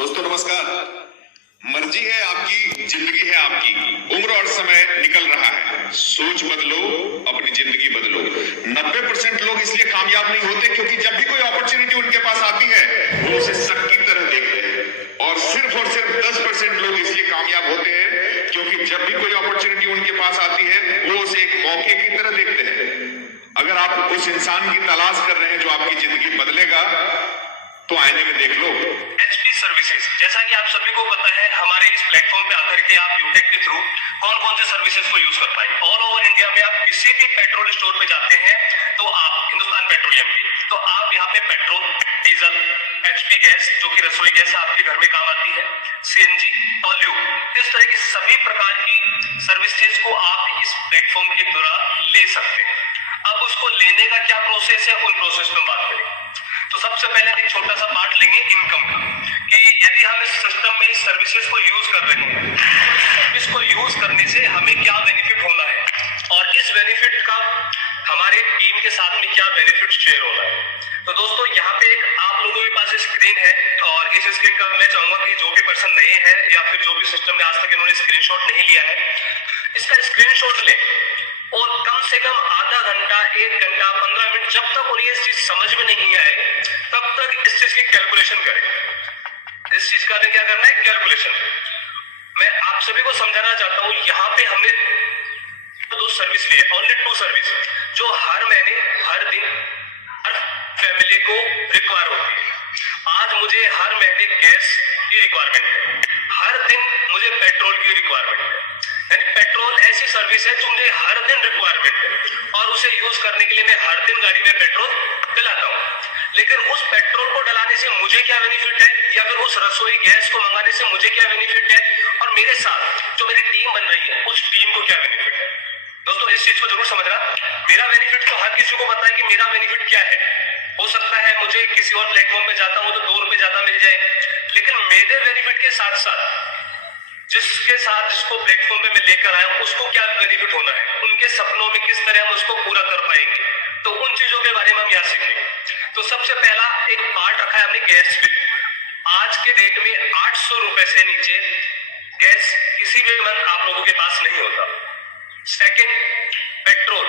दोस्तों नमस्कार। मर्जी है आपकी, जिंदगी है आपकी, उम्र और समय निकल रहा है। सोच बदलो, अपनी जिंदगी बदलो। 90% लोग इसलिए कामयाब नहीं होते क्योंकि जब भी कोई अपॉर्चुनिटी उनके पास आती है वो उसे शक की तरह देखते हैं, और सिर्फ 10% लोग इसलिए कामयाब होते हैं क्योंकि जब भी कोई अपॉर्चुनिटी उनके पास आती है वो उसे एक मौके की तरह देखते हैं। अगर आप उस इंसान की तलाश कर रहे हैं जो आपकी जिंदगी बदलेगा तो आईने में देख लो। एचपी सर्विसेज, जैसा कि आप सभी को पता है, हमारे इस प्लेटफॉर्म पे आकर के आप यूटेक के थ्रू कौन कौन से सर्विसेज को यूज कर पाएंगे। ऑल ओवर इंडिया में आप किसी भी पेट्रोल स्टोर पे जाते हैं तो आप हिंदुस्तान पेट्रोलियम की, तो आप यहाँ पे पेट्रोल, डीजल, एचपी गैस जो कि रसोई गैस आपके घर में काम आती है, सीएनजी, टॉल्यू, इस तरह की सभी प्रकार की सर्विसेज को आप इस प्लेटफॉर्म के द्वारा ले सकते हैं। अब उसको लेने का क्या प्रोसेस है, उन प्रोसेस में बात करेंगे। तो सबसे पहले एक छोटा सा पार्ट लेंगे इनकम का, कि यदि हम इस सिस्टम में इस सर्विसेज को यूज कर रहे हैं, इसको यूज करने से हमें क्या बेनिफिट होना है और इस बेनिफिट का हमारे टीम के साथ में क्या बेनिफिट शेयर होना है। तो दोस्तों यहाँ पे एक आप लोगों के पास स्क्रीन है, और इस स्क्रीन का मैं चाहूंगा कि जो भी पर्सन नए हैं या फिर जो भी सिस्टम में आज तक इन्होंने स्क्रीनशॉट नहीं लिया है, इसका स्क्रीनशॉट लें और कम से कम आधा घंटा, 1 घंटा, 15 मिनट, जब तक उन्हें इस चीज समझ में नहीं आए तब तक इस चीज की कैलकुलेशन करें। इस चीज का हमें क्या करना है, कैलकुलेशन। मैं आप सभी को समझाना चाहता हूं, यहाँ पे हमने दो सर्विस ली है, ओनली 2 सर्विस, जो हर महीने, हर दिन, हर फैमिली को रिक्वायर होती है। आज मुझे हर महीने गैस की रिक्वायरमेंट है, हर दिन मुझे पेट्रोल की रिक्वायरमेंट है। यानी पेट्रोल ऐसी सर्विस है जो मुझे हर दिन रिक्वायरमेंट है और उसे यूज करने के लिए मैं हर दिन गाड़ी में पेट्रोल डलाता हूँ। लेकिन उस पेट्रोल को डलाने से मुझे क्या बेनिफिट है, या फिर उस रसोई गैस को मंगाने से मुझे क्या बेनिफिट है, और मेरे साथ जो मेरी टीम बन रही है उस टीम को क्या बेनिफिट है। दोस्तों इस चीज को जरूर समझना। मेरा बेनिफिट तो हर किसी को पता है कि मेरा बेनिफिट क्या है। हो सकता है मुझे किसी और प्लेटफॉर्म पे जाता हूं तो 2 रुपए ज्यादा मिल जाए, लेकिन मेरे बेनिफिट के साथ साथ जिसको प्लेटफॉर्म पे मैं लेकर आया हूं उसको क्या बेनिफिट होना है, उनके सपनों में किस तरह हम उसको पूरा कर पाएंगे, तो उन चीजों के बारे में हम यहाँ सीखेंगे। तो सबसे पहला एक पार्ट रखा है हमने गैस पे। आज के डेट में 800 रुपए से नीचे गैस किसी भी मंथ आप लोगों के पास नहीं होता। सेकेंड, पेट्रोल,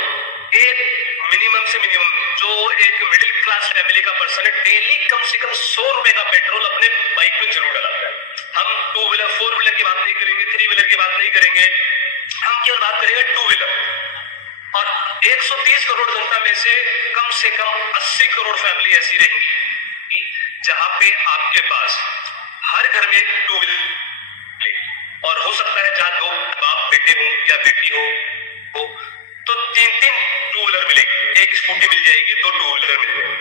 एक मिनिमम से मिनिमम जो एक मिडिल क्लास फैमिली का पर्सन है, डेली कम से कम 100 रुपए का पेट्रोल अपने बाइक में जरूर डलाता है। हम 2 व्हीलर, 4 व्हीलर की बात नहीं करेंगे, 3 व्हीलर की बात नहीं करेंगे, हम केवल बात करेंगे 2 व्हीलर। और 130 करोड़ जनता में से कम 80 करोड़ फैमिली ऐसी रहेंगी जहां पे आपके पास हर घर में एक 2 व्हीलर, और हो सकता है जहां 2 बाप बेटे हो या बेटी हो तो 3-3 2 व्हीलर मिलेगी, एक स्कूटी मिल जाएगी, 2 2 व्हीलर मिल जाएगी।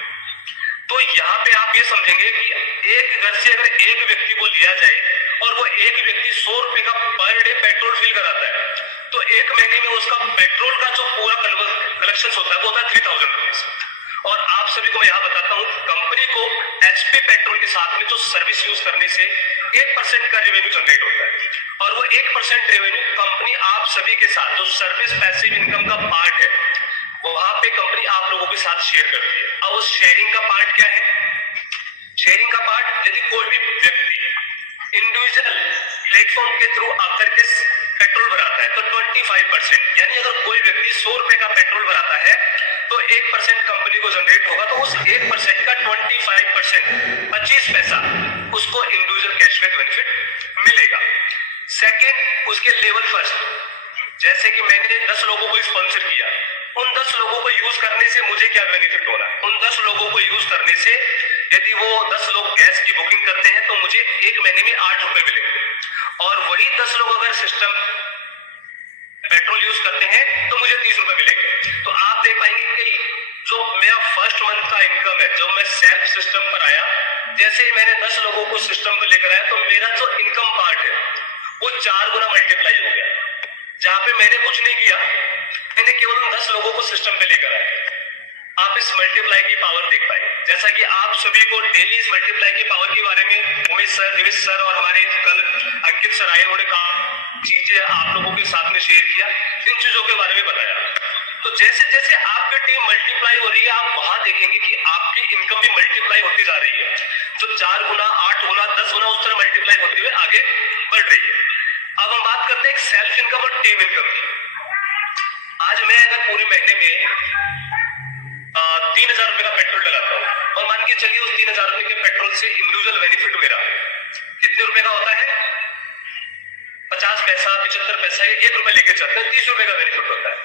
तो यहाँ पे आप ये समझेंगे कि एक घर से अगर एक व्यक्ति को लिया जाए और वो एक व्यक्ति 100 रुपए का पर डे पेट्रोल फिल कराता है, तो एक महीने में उसका पेट्रोल का जो पूरा कलेक्शन होता है वो होता है 3000 रुपीज। और आप सभी को मैं यहाँ बताता हूँ, कंपनी को एचपी पेट्रोल के साथ में जो सर्विस यूज करने से 1% का रेवेन्यू जनरेट होता है, और वो 1% रेवेन्यू कंपनी आप सभी के साथ जो सर्विस पैसिव इनकम का पार्ट है वहां पे कंपनी आप लोगों के साथ शेयर करती है। अब उस शेयरिंग का पार्ट क्या है, शेयरिंग का पार्ट, यदि कोई भी व्यक्ति इंडिविजुअल प्लेटफॉर्म के थ्रू आकर के पेट्रोल भराता है तो 25%, यानी अगर कोई व्यक्ति 100 रुपए का पेट्रोल भराता है तो 1% कंपनी को जनरेट होगा, तो उस 1% का 25%, 25 पैसा उसको इंडिविजुअल कैशबैक बेनिफिट मिलेगा। सेकेंड, उसके लेवल फर्स्ट, जैसे कि मैंने 10 लोगों को स्पॉन्सर किया, उन 10 लोगों को यूज करने से मुझे क्या बेनिफिट होना है, उन 10 लोगों को यूज करने से यदि वो 10 लोग गैस की बुकिंग करते हैं तो मुझे एक महीने में 8 रुपए मिलेंगे, और वही 10 लोग अगर सिस्टम पेट्रोल यूज करते हैं तो मुझे 30 रुपए मिलेंगे। तो आप देख पाएंगे कि जो मेरा फर्स्ट मंथ का इनकम है, जो मैं सेल्फ सिस्टम पर आया, जैसे ही मैंने 10 लोगों को सिस्टम पर लेकर आया तो मेरा जो इनकम पार्ट है वो 4 गुना मल्टीप्लाई हो गया। जहां पे मैंने कुछ नहीं किया, मैंने केवल उन 10 लोगों को सिस्टम पे लेकर आया। आप इस मल्टीप्लाई की पावर देख पाए, जैसा कि आप सभी को डेली इस मल्टीप्लाई की पावर के बारे में उमेश सर, दिवेश सर और हमारे कल अंकित सर आए, उन्होंने कहा चीजें आप लोगों के साथ में शेयर किया, इन चीजों के बारे में बताया। तो जैसे जैसे आपकी टीम मल्टीप्लाई हो रही है, आप वहां देखेंगे कि आपकी इनकम भी मल्टीप्लाई होती जा रही है। जो 4 गुना, 8 गुना, 10 10 गुना उस तरह मल्टीप्लाई होते हुए आगे बढ़ रही है। अब हम बात करते हैं सेल्फ इनकम और टीम इनकम की। आज मैं अगर पूरे महीने में 3,000 रुपए का पेट्रोल डलाता हूँ और मान के चलिए उस 3,000 रुपए के पेट्रोल से इंडिविजुअल बेनिफिट मेरा कितने रुपए का होता है? 50 पैसा, 75 पैसा या 1 रुपए लेके चलते हैं, 30 रुपए का बेनिफिट होता है।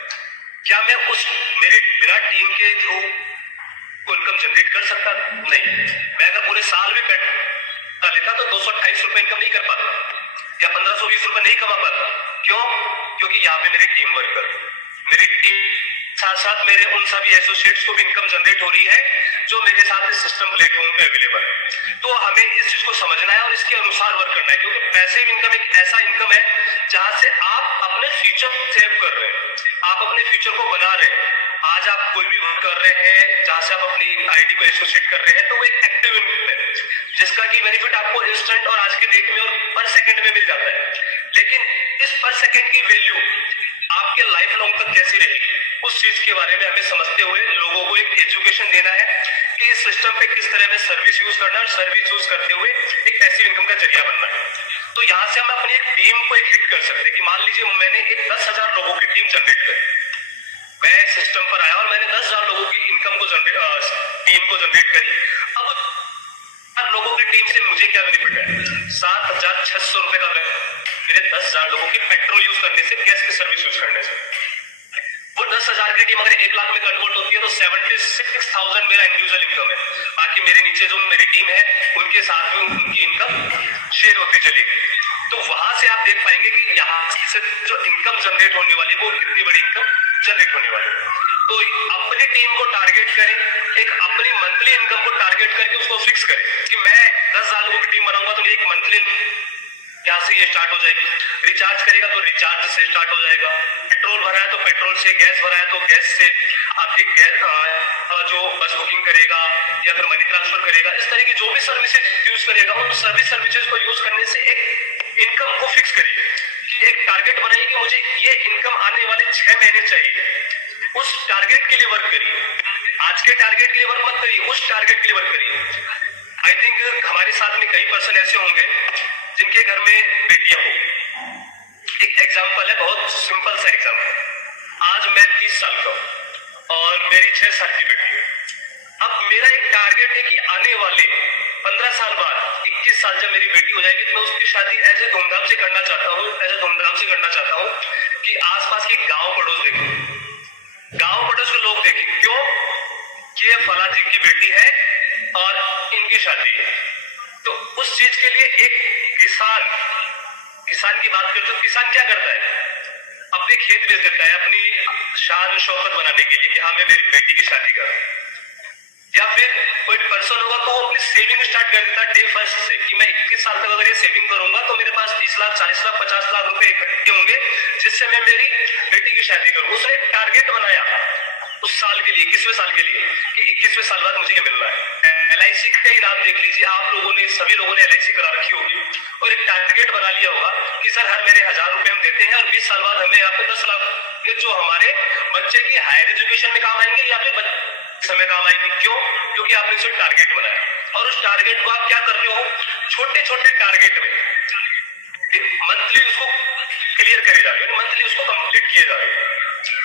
क्या मैं उस मेरे बिना टीम के थ्रू इनकम जनरेट कर सकता? नहीं। मैं अगर पूरे साल भी पेट्रोल लेता तो 228 रुपए इनकम नहीं कर पाता या 1520 रुपए नहीं कमा पाता। क्यों? क्योंकि यहाँ पे मेरी टीम वर्कर, मेरी टीम साथ साथ मेरे उन सभी एसोसिएट्स को भी इनकम जनरेट हो रही है जो मेरे साथ इस सिस्टम प्लेटफॉर्म पे अवेलेबल है। तो हमें इस चीज को समझना है और इसके अनुसार वर्क करना है, क्योंकि पैसिव इनकम एक ऐसा इनकम है जहां से आप अपने फ्यूचर सेव कर रहे हैं, आप अपने फ्यूचर को बना रहे हैं। आज आप कोई भी वर्क कर रहे हैं जहां से आप अपनी आईडी को एसोसिएट कर रहे हैं, तो वो एक एक्टिव इनकम है जिसका की बेनिफिट आपको इंस्टेंट और आज के डेट में और पर सेकंड में मिल जाता है। लेकिन इस पर सेकंड की वैल्यू आपके लाइफ लॉन्ग तक कैसी रहेगी, उस चीज के बारे में हमें समझते हुए लोगों को एक एजुकेशन देना है कि इस सिस्टम पे किस तरह में सर्विस यूज करना है और सर्विस यूज करते हुए एक पैसिव इनकम का जरिया बनना है। तो यहाँ से हम अपनी एक टीम को एक हिट कर सकते हैं कि मान लीजिए मैंने एक 10,000 लोगों की टीम जनरेट करी, मैं सिस्टम पर आया और मैंने 10,000 लोगों की इनकम को टीम को जनरेट करी। अब लोगों की टीम से मुझे क्या बेनिफिट है? 7,600 रुपए का मेरे 10,000 लोगों के पेट्रोल यूज करने से, गैस की सर्विस यूज करने से। वो 10,000 की टीम अगर 1 लाख में कन्वर्ट होती है तो 76,000 मेरा इंडिविजुअल इनकम है। बाकी मेरे नीचे जो मेरी टीम है उनके साथ भी उनकी इनकम शेयर होती चलेगी। तो वहां से आप देख पाएंगे कि यहाँ से जो इनकम जनरेट होने वाली वो कितनी बड़ी इनकम जनरेट होने वाली है। तो अपनी टीम को टारगेट करें, एक अपनी मंथली इनकम को टारगेट करके उसको फिक्स करें कि मैं 10,000 लोगों की टीम बनाऊंगा तो एक मंथली यहाँ से ये स्टार्ट हो जाएगी। रिचार्ज करेगा तो रिचार्ज से स्टार्ट हो जाएगा, पेट्रोल भरा है तो पेट्रोल से, गैस भरा है तो गैस से, आपकी गैस जो बस बुकिंग करेगा या फिर मनी ट्रांसफर करेगा, इस तरह की जो भी सर्विसेज यूज करेगा उन सर्विसेज को यूज करने से एक इनकम को फिक्स करिए कि एक टारगेट बनाइए कि मुझे ये इनकम आने वाले 6 महीने चाहिए। उस टारगेट के लिए वर्क करिए। आज के टारगेट के लिए वर्क मत करिए, उस टारगेट के लिए वर्क करिए। आई थिंक हमारे साथ में कई पर्सन ऐसे होंगे जिनके घर में बेटियां हो। एक एग्जांपल है, बहुत सिंपल सा एग्जांपल। आज मैं 30 साल का हूं और मेरी 6 साल की बेटी है। अब मेरा एक टारगेट है कि आने वाले 15 साल बाद, 21 साल जब मेरी बेटी हो जाएगी तो मैं उसकी शादी ऐसे धूमधाम से करना चाहता हूँ, कि आसपास के गांव पड़ोस देखें, गांव पड़ोस के लोग देखें। क्यों? ये फला जी की बेटी है और इनकी शादी है। तो उस चीज के लिए एक किसान की बात करते हो, किसान क्या करता है? अपने खेत बेच देता है अपनी शान शौकत बनाने के लिए कि हाँ मैं मेरी बेटी की शादी कर। या फिर कोई पर्सन होगा तो वो अपनी सेविंग स्टार्ट कर देता है डे फर्स्ट से कि मैं 21 साल तक अगर ये सेविंग करूंगा तो मेरे पास 30 लाख, 40 लाख, 50 लाख रुपए इकट्ठे होंगे जिससे मैं मेरी बेटी की शादी करूं। उसने एक टारगेट बनाया उस साल के लिए, 21वें साल के लिए, कि 21वें साल बाद मुझे ये मिलना है। LIC का ही नाम देख लीजिए, आप लोगों ने, सभी लोगों ने LIC करा रखी होगी और एक टारगेट बना लिया होगा कि सर हर महीने 1,000 रुपए हम देते हैं और 20 साल बाद हमें यहाँ पे 10 लाख के जो हमारे बच्चे की हायर एजुकेशन में काम आएंगे या फिर समय काम आएंगे। क्यों? क्योंकि आपने उसे टारगेट बनाया और उस टारगेट को आप क्या करते हो? छोटे छोटे टारगेट में मंथली उसको क्लियर करे जा रहे हो, मंथली उसको कंप्लीट किए जा रहे हो।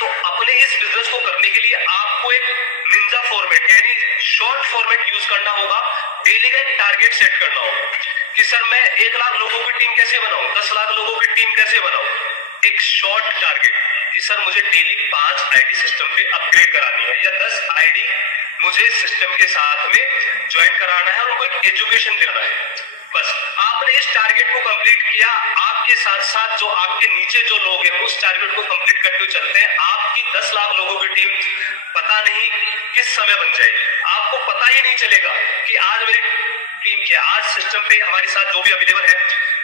तो अपने इस बिजनेस को करने के लिए आपको एक निंजा फॉर्मेट यानी शॉर्ट फॉर्मेट यूज करना होगा। डेली का एक टारगेट सेट करना होगा कि सर मैं 1 लाख लोगों की टीम कैसे बनाऊं, 10 लाख लोगों की टीम कैसे बनाऊं। एक शॉर्ट टारगेट कि सर मुझे डेली 5 आईडी सिस्टम पे अपग्रेड करानी है या 10 आईडी मुझे सिस्टम के साथ में ज्वाइन कराना है और उनको एक एजुकेशन देना है। बस आपने इस टारगेट को कंप्लीट किया, आपके साथ साथ जो आपके नीचे जो लोग हैं उस टारगेट को कंप्लीट करते हुए चलते हैं। आपकी 10 लाख लोगों की टीम पता नहीं किस समय बन जाएगी, आपको पता ही नहीं चलेगा कि आज मेरी टीम क्या, आज सिस्टम पे हमारे साथ जो भी अवेलेबल है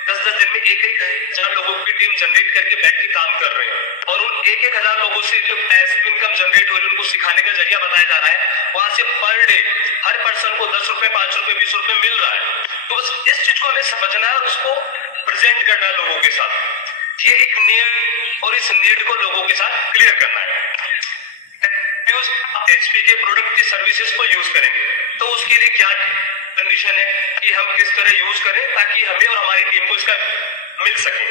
10-10 दिन में 1,000 लोगों की टीम जनरेट करके बैठ के काम कर रहे हैं और उन 1,000 लोगों से जो पैसिव इनकम जनरेट हो रही है उनको सिखाने का जरिया बताया जा रहा है। वहां से पर डे हर पर्सन को 10 रुपए, 5 रुपए, 20 रुपए मिल रहा है। तो बस इस चीज को हमें समझना है और उसको प्रेजेंट करना है लोगों के साथ। ये एक नीड और इस नीड को लोगों के साथ क्लियर करना है। सपोज एचपी के प्रोडक्ट की सर्विसेज को यूज करेंगे तो उसके लिए क्या कंडीशन है कि हम किस तरह यूज करें ताकि हमें और हमारी टीम को इसका मिल सके।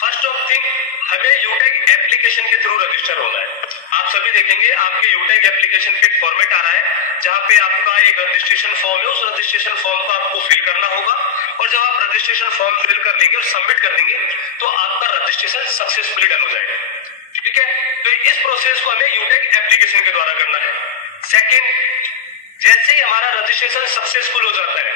फर्स्ट ऑफ थिंग, हमें यूटेक एप्लीकेशन के थ्रू रजिस्टर होना है। आप सभी देखेंगे आपके यूटेक एप्लीकेशन पे एक फॉर्मेट आ रहा है जहां पे आपका एक रजिस्ट्रेशन फॉर्म है, उस रजिस्ट्रेशन फॉर्म को आपको फिल करना होगा और जब आप रजिस्ट्रेशन फॉर्म फिल कर लेंगे और सबमिट कर देंगे तो आपका रजिस्ट्रेशन सक्सेसफुली डन हो जाएगा। ठीक है, तो इस प्रोसेस को हमें यूटेक एप्लीकेशन के द्वारा करना है। सेकेंड, जैसे ही हमारा रजिस्ट्रेशन सक्सेसफुल हो जाता है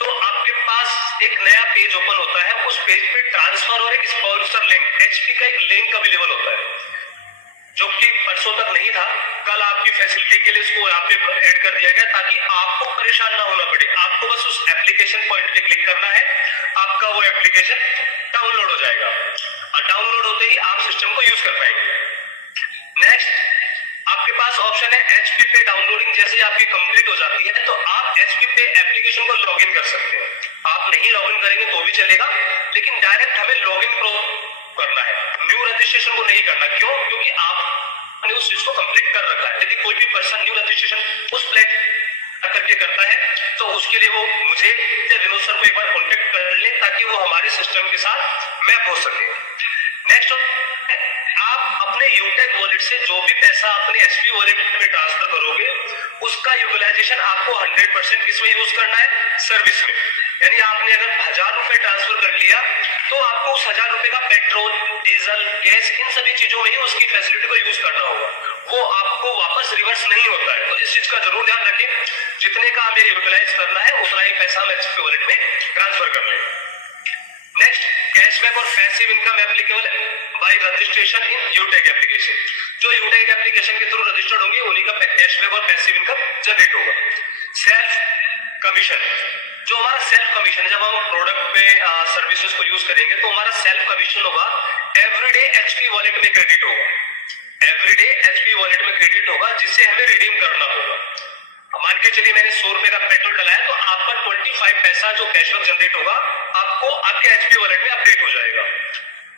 तो आपके पास एक नया पेज ओपन होता है। उस पेज पे ट्रांसफर और एक स्पॉन्सर लिंक, एचपी का एक लिंक अवेलेबल होता है जो कि परसों तक नहीं था। कल आपकी फैसिलिटी के लिए इसको यहाँ पे ऐड कर दिया गया ताकि आपको परेशान ना होना पड़े। आपको बस उस एप्लीकेशन पॉइंट पे क्लिक करना है, आपका वो एप्लीकेशन डाउनलोड हो जाएगा और डाउनलोड होते ही आप सिस्टम को यूज कर पाएंगे। नेक्स्ट, आपके पास ऑप्शन है एचपी पे डाउनलोडिंग। जैसे आपकी कंप्लीट हो जाती है तो आप एचपी पे एप्लीकेशन को लॉगिन कर सकते हैं। आप नहीं लॉगिन करेंगे तो भी चलेगा, लेकिन डायरेक्ट हमें लॉगिन करना है, न्यू रजिस्ट्रेशन को नहीं करना। क्यों? क्योंकि आपने उस चीज को कंप्लीट कर रखा है। यदि कोई भी पर्सन न्यू रजिस्ट्रेशन उस प्लेटफॉर्म करके करता है तो उसके लिए वो मुझे या विनोद सर को एक बार कॉन्टेक्ट कर ले ताकि वो हमारे सिस्टम के साथ मैप हो सके। नेक्स्ट, आप अपने यूटेक वॉलेट से जो भी पैसा अपने एचपी वॉलेट में ट्रांसफर करोगे उसका यूटिलाइजेशन आपको 100% किसमें यूज करना है? सर्विस में। यानी आपने अगर 1000 रुपए ट्रांसफर कर लिया तो आपको उस 1000 रुपए का पेट्रोल, डीजल, गैस, इन सभी चीजों में ही उसकी फैसिलिटी को यूज करना होगा। वो आपको वापस रिवर्स नहीं होता है, तो इस चीज का जरूर ध्यान रखें। जितने का हमें यूटिलाइज करना है उतना ही पैसा हम एचपी वॉलेट में ट्रांसफर कर लें। नेक्स्ट, कैशबैक और passive income applicable bye registration in यूटेक application. जो यूटेक एप्लीकेशन के थ्रू रजिस्टर्ड होंगे उन्हीं का कैशबैक और पैसिव इनकम जनरेट होगा। सेल्फ कमीशन, जो हमारा सेल्फ कमीशन है, जब हम प्रोडक्ट पे सर्विसेज को यूज करेंगे तो हमारा सेल्फ कमीशन होगा, एवरीडे एचपी वॉलेट में क्रेडिट होगा। एवरीडे एचपी वॉलेट में क्रेडिट होगा जिसे हमें रिडीम करना होगा। मान के चलिए मैंने 100 रुपए का पेट्रोल डलाया तो आपका 25 पैसा जो कैशबैक जनरेट होगा आपको आपके एचपी वॉलेट में अपडेट हो जाएगा।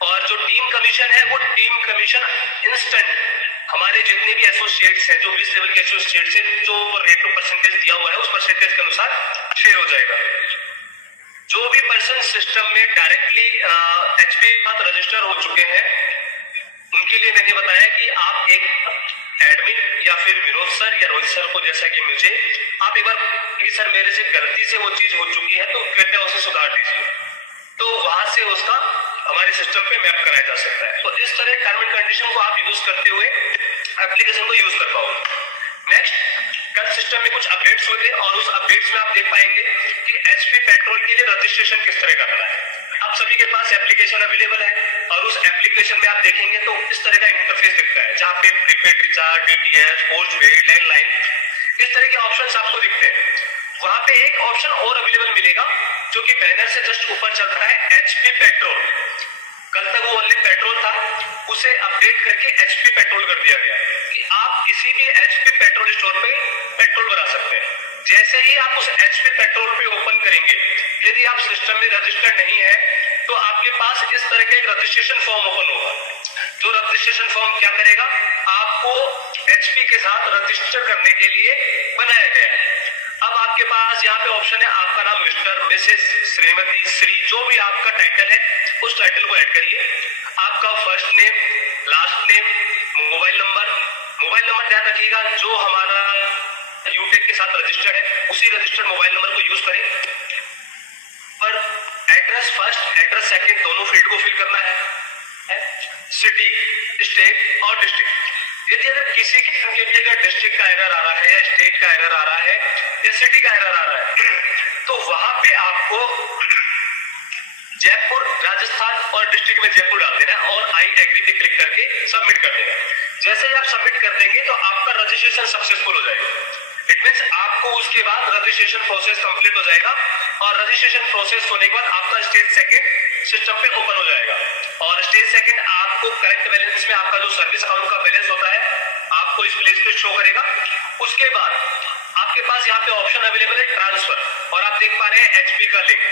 और जो टीम कमीशन है वो टीम कमीशन इंस्टेंट हमारे जितने भी एसोसिएट्स हैं, जो 20 लेवल के एसोसिएट्स हैं, जो रेट परसेंटेज दिया हुआ है उस परसेंटेज के अनुसार शेयर हो जाएगा। जो भी पर्सन सिस्टम में डायरेक्टली एचपी के साथ रजिस्टर हो चुके हैं उनके लिए मैंने बताया कि आप एक एडमिन या फिर विनोद सर या रोहित सर को, जैसा कि मुझे आप एक बार कि सर मेरे से गलती से वो चीज हो चुकी है तो कृपया उसे सुधार दीजिए, तो वहां से उसका हमारे सिस्टम पे मैप कराया जा सकता है। तो इस तरह टर्म एंड कंडीशन को आप यूज करते हुए एप्लीकेशन को यूज कर पाओगे। नेक्स्ट, कल सिस्टम में कुछ अपडेट्स हुए थे और उस अपडेट्स में आप देख पाएंगे कि एचपी पेट्रोल के लिए रजिस्ट्रेशन किस तरह करना है। आप सभी के पास एप्लीकेशन अवेलेबल है और उस एप्लीकेशन में आप देखेंगे तो इस तरह का इंटरफेस दिखता है जहां पे prepaid recharge, DTH, postpaid, landline, इस तरह के ऑप्शंस आपको दिखते हैं। वहां पे एक ऑप्शन और अवेलेबल मिलेगा जो कि बैनर से जस्ट ऊपर चलता है, एचपी पेट्रोल। कल तक वो ओनली पेट्रोल था, उसे अपडेट करके एचपी पेट्रोल कर दिया गया कि आप किसी भी एचपी पेट्रोल स्टोर पे पेट्रोल भरा सकते हैं। जैसे ही आप उस एचपी पेट्रोल पे ओपन करेंगे, यदि आप सिस्टम में रजिस्टर्ड नहीं है तो आपके पास इस तरह का एक रजिस्ट्रेशन फॉर्म ओपन होगा। जो रजिस्ट्रेशन फॉर्म क्या करेगा, आपको एचपी के साथ रजिस्टर करने के लिए बनाया गया है। अब आपके पास यहाँ पे ऑप्शन है, आपका नाम मिस्टर, मिसेस, श्रीमती, श्री, जो भी आपका टाइटल है उस टाइटल को ऐड करिए। आपका first name, last name, mobile number ध्यान रखिएगा जो हमारा यूटेक के साथ रजिस्टर्ड है उसी रजिस्टर्ड मोबाइल नंबर को यूज करें। पर एड्रेस फर्स्ट, एड्रेस सेकंड दोनों फील्ड को फिल करना है। सिटी, स्टेट और डिस्ट्रिक्ट। यदि अगर किसी के भी अगर डिस्ट्रिक्ट का एरर आ रहा है या स्टेट का एरर आ रहा है या सिटी का एरर आ रहा है तो वहां पे आपको जयपुर, राजस्थान और डिस्ट्रिक्ट में जयपुर डाल देना है और आई एग्री पे क्लिक करके सबमिट कर देना है। जैसे ही आप सबमिट कर देंगे तो आपका रजिस्ट्रेशन सक्सेसफुल हो जाएगा। इट मींस आपको उसके बाद रजिस्ट्रेशन प्रोसेस कंप्लीट हो जाएगा और रजिस्ट्रेशन प्रोसेस होने के बाद आपका स्टेज सेकंड सिस्टम पे ओपन हो जाएगा और स्टेज सेकंड आपको करेक्ट बैलेंस में आपका जो सर्विस अकाउंट का बैलेंस होता है आपको इस प्लेस पे शो करेगा। उसके बाद आपके पास यहाँ पे ऑप्शन अवेलेबल है ट्रांसफर और आप देख पा रहे हैं एचपी का लिंक।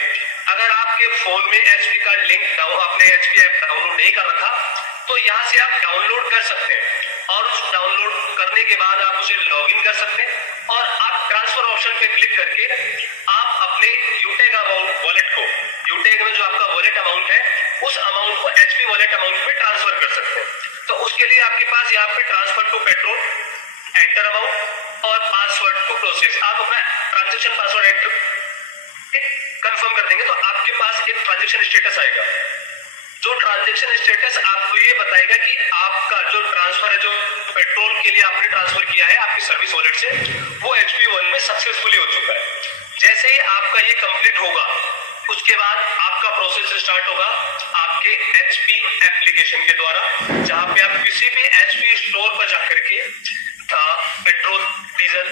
अगर आपके फोन में एचपी का लिंक आपने एचपी ऐप डाउनलोड नहीं कर रखा तो यहाँ से आप डाउनलोड कर सकते हैं और उस डाउनलोड करने के बाद आप उसे लॉगिन कर सकते हैं और आप ट्रांसफर ऑप्शन पे क्लिक करके आप अपने यूटेक अमाउंट वॉलेट को, यूटेक में जो आपका वॉलेट अमाउंट है उस अमाउंट को एचपी वॉलेट अमाउंट में ट्रांसफर कर सकते हैं। तो उसके लिए आपके पास यहाँ पे transfer to petrol, enter amount और पासवर्ड टू प्रोसेस, आप अपना ट्रांजेक्शन पासवर्ड एंटर कंफर्म कर देंगे तो आपके पास एक ट्रांजेक्शन स्टेटस आएगा। जो ट्रांजेक्शन स्टेटस आपको ये बताएगा कि आपका जो ट्रांसफर है, जो पेट्रोल के लिए आपने ट्रांसफर किया है आपकी सर्विस वॉलेट से, वो HP1 में सक्सेसफुली हो चुका है। जैसे ही आपका ये कंप्लीट होगा उसके बाद आपका प्रोसेस स्टार्ट होगा आपके HP एप्लीकेशन के द्वारा, जहां पे आप किसी भी HP स्टोर पर जाकर के पेट्रोल, डीजल